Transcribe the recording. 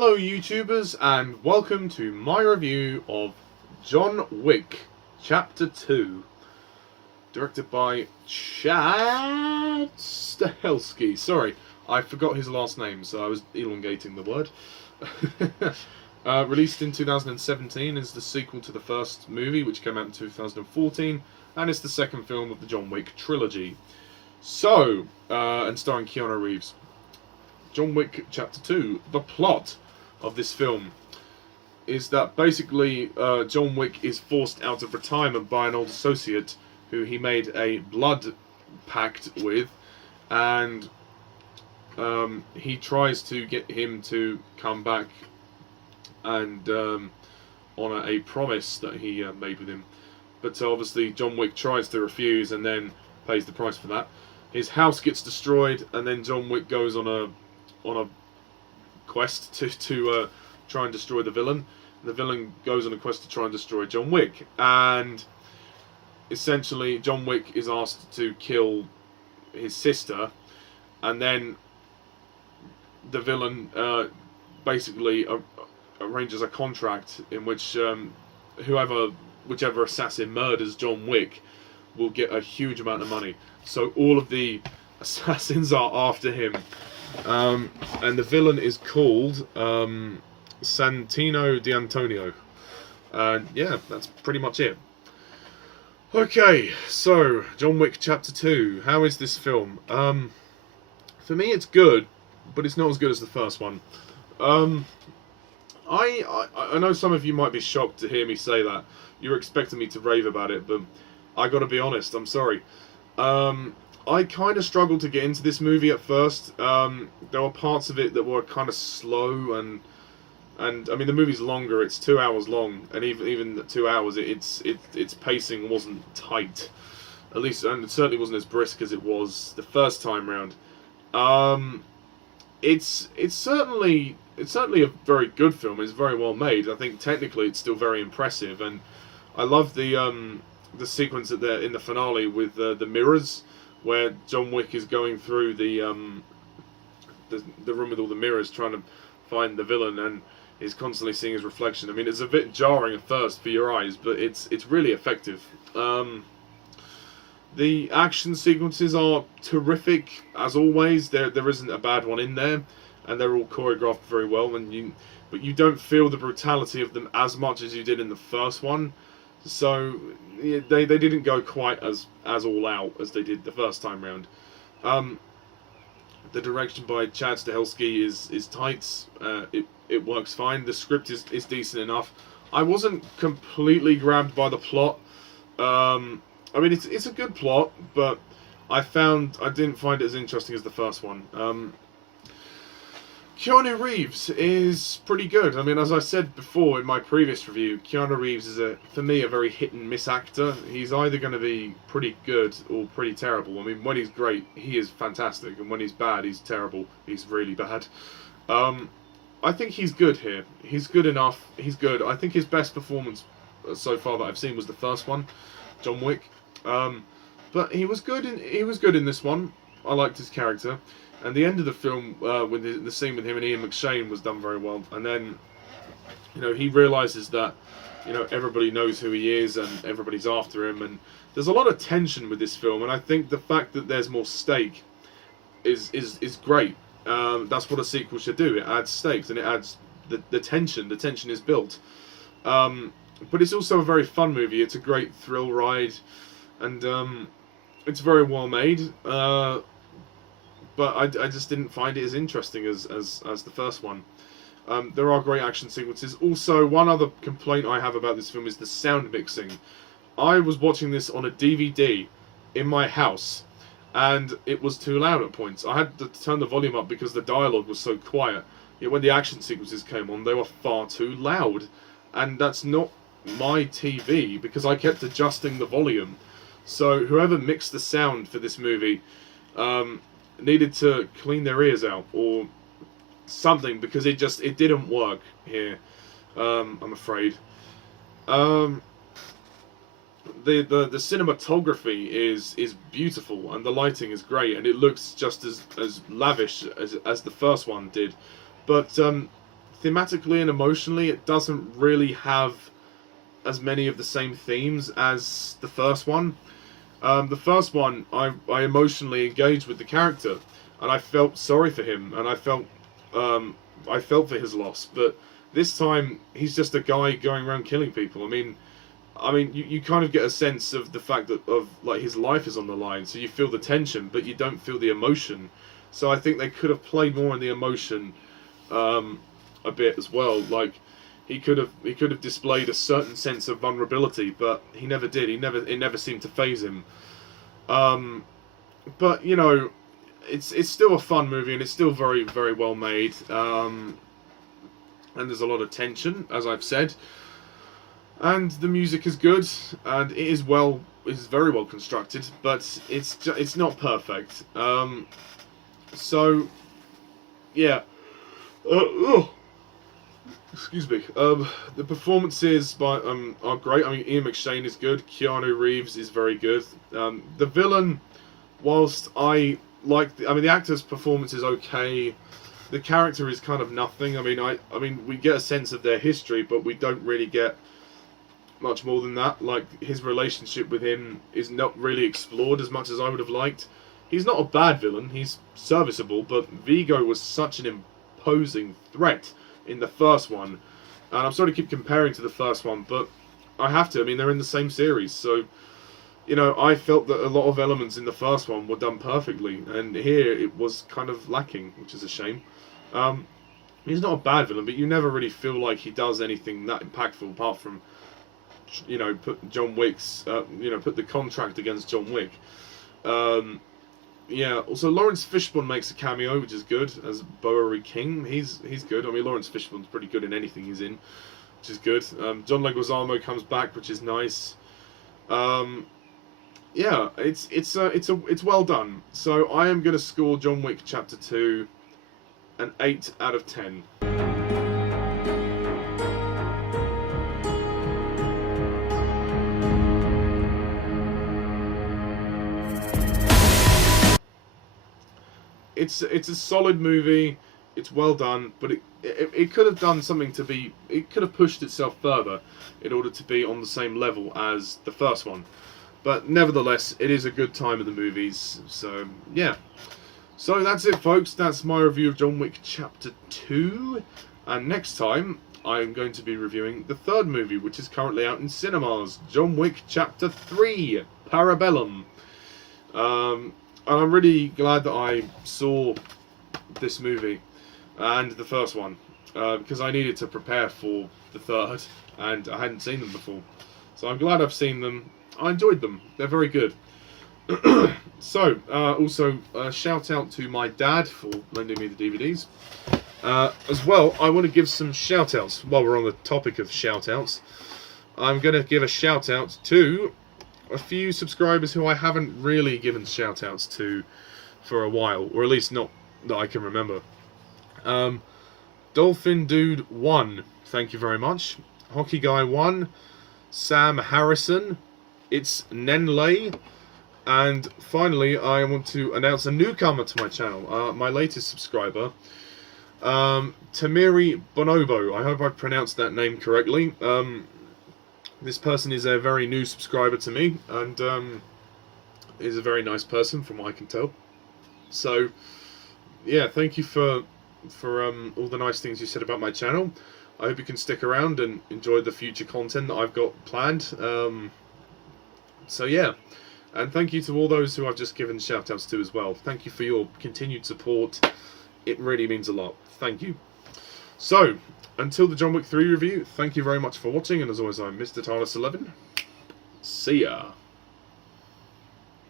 Hello YouTubers and welcome to my review of John Wick Chapter 2, directed by Chad Stahelski. Sorry, I forgot his last name, so I was elongating the word. Released in 2017 is the sequel to the first movie, which came out in 2014, and it's the second film of the John Wick trilogy. So, and starring Keanu Reevs. John Wick Chapter 2. The plot of this film is that basically John Wick is forced out of retirement by an old associate who he made a blood pact with, and he tries to get him to come back and honour a promise that he made with him. But obviously John Wick tries to refuse and then pays the price for that. His house gets destroyed, and then John Wick goes on a quest to try and destroy the villain. The villain goes on a quest to try and destroy John Wick, and essentially John Wick is asked to kill his sister, and then the villain basically arranges a contract in which whichever assassin murders John Wick will get a huge amount of money. So all of the assassins are after him. And the villain is called Santino D'Antonio. Yeah, that's pretty much it. Okay, so John Wick Chapter 2. How is this film? For me, it's good, but it's not as good as the first one. I know some of you might be shocked to hear me say that. You're expecting me to rave about it, but I gotta be honest, I'm sorry. I kind of struggled to get into this movie at first. There were parts of it that were kind of slow, and I mean the movie's longer. It's 2 hours long, and even at 2 hours, its pacing wasn't tight, at least, and it certainly wasn't as brisk as it was the first time round. It's certainly a very good film. It's very well made. I think technically it's still very impressive, and I love the sequence in the finale with the mirrors, where John Wick is going through the room with all the mirrors trying to find the villain, and is constantly seeing his reflection. I mean, it's a bit jarring at first for your eyes, but it's really effective. The action sequences are terrific, as always. There isn't a bad one in there, and they're all choreographed very well. But you don't feel the brutality of them as much as you did in the first one. So yeah, they didn't go quite as all out as they did the first time round. The direction by Chad Stahelski is tight. It works fine. The script is decent enough. I wasn't completely grabbed by the plot. I mean, it's a good plot, but I didn't find it as interesting as the first one. Keanu Reeves is pretty good. I mean, as I said before in my previous review, Keanu Reeves is, for me, a very hit-and-miss actor. He's either going to be pretty good or pretty terrible. I mean, when he's great, he is fantastic, and when he's bad, he's terrible. He's really bad. I think he's good here. He's good enough. He's good. I think his best performance so far that I've seen was the first one, John Wick. But he was good in this one. I liked his character. And the end of the film, with the scene with him and Ian McShane, was done very well. And then, he realizes that, everybody knows who he is and everybody's after him. And there's a lot of tension with this film. And I think the fact that there's more stake is great. That's what a sequel should do. It adds stakes and it adds the tension. The tension is built. But it's also a very fun movie. It's a great thrill ride, and it's very well made. But I just didn't find it as interesting as the first one. There are great action sequences. Also, one other complaint I have about this film is the sound mixing. I was watching this on a DVD in my house, and it was too loud at points. I had to turn the volume up because the dialogue was so quiet. Yet when the action sequences came on, they were far too loud. And that's not my TV, because I kept adjusting the volume. So whoever mixed the sound for this movie needed to clean their ears out or something, because it didn't work here. I'm afraid. The cinematography is beautiful, and the lighting is great, and it looks just as lavish as the first one did. But thematically and emotionally, it doesn't really have as many of the same themes as the first one. The first one, I emotionally engaged with the character, and I felt sorry for him, and I felt for his loss. But this time, he's just a guy going around killing people. I mean, you kind of get a sense of the fact that like his life is on the line, so you feel the tension, but you don't feel the emotion. So I think they could have played more on the emotion a bit as well. Like he could have displayed a certain sense of vulnerability, but he never did. It never seemed to faze him. But you know, it's still a fun movie, and it's still very, very well made. And there's a lot of tension, as I've said. And the music is good, and it is very well constructed, but it's not perfect. So yeah, excuse me. The performances are great. I mean, Ian McShane is good. Keanu Reeves is very good. The villain, whilst the actor's performance is okay, the character is kind of nothing. I mean, we get a sense of their history, but we don't really get much more than that. Like, his relationship with him is not really explored as much as I would have liked. He's not a bad villain, he's serviceable, but Vigo was such an imposing threat in the first one. And I'm sorry to keep comparing to the first one, but I have to. I mean, they're in the same series, so, you know, I felt that a lot of elements in the first one were done perfectly, and here it was kind of lacking, which is a shame. He's not a bad villain, but you never really feel like he does anything that impactful, apart from, you know, put the contract against John Wick. Yeah, also Laurence Fishburne makes a cameo, which is good, as Bowery King. He's good. I mean, Laurence Fishburne's pretty good in anything he's in, which is good. John Leguizamo comes back, which is nice. Yeah, it's well done. So I am going to score John Wick Chapter 2 an 8 out of 10. It's a solid movie. It's well done, but it could have done something to be. It could have pushed itself further in order to be on the same level as the first one. But nevertheless, it is a good time of the movies. So yeah. So that's it, folks. That's my review of John Wick Chapter 2. And next time, I'm going to be reviewing the third movie, which is currently out in cinemas. John Wick Chapter 3, Parabellum. And I'm really glad that I saw this movie and the first one, because I needed to prepare for the third, and I hadn't seen them before. So I'm glad I've seen them. I enjoyed them. They're very good. So, also, shout out to my dad for lending me the DVDs. As well, I want to give some shout outs while we're on the topic of shout outs. I'm going to give a shout out to a few subscribers who I haven't really given shout outs to for a while, or at least not that I can remember. Dolphin Dude 1, thank you very much. Hockey Guy 1, Sam Harrison, It's Nenley, and finally I want to announce a newcomer to my channel, my latest subscriber, Tamiri Bonobo. I hope I pronounced that name correctly. This person is a very new subscriber to me, and is a very nice person from what I can tell. So, yeah, thank you for all the nice things you said about my channel. I hope you can stick around and enjoy the future content that I've got planned. So yeah, and thank you to all those who I've just given shout-outs to as well. Thank you for your continued support. It really means a lot. Thank you. So, until the John Wick 3 review, thank you very much for watching, and as always, I'm Mr. Tarlis11. See ya!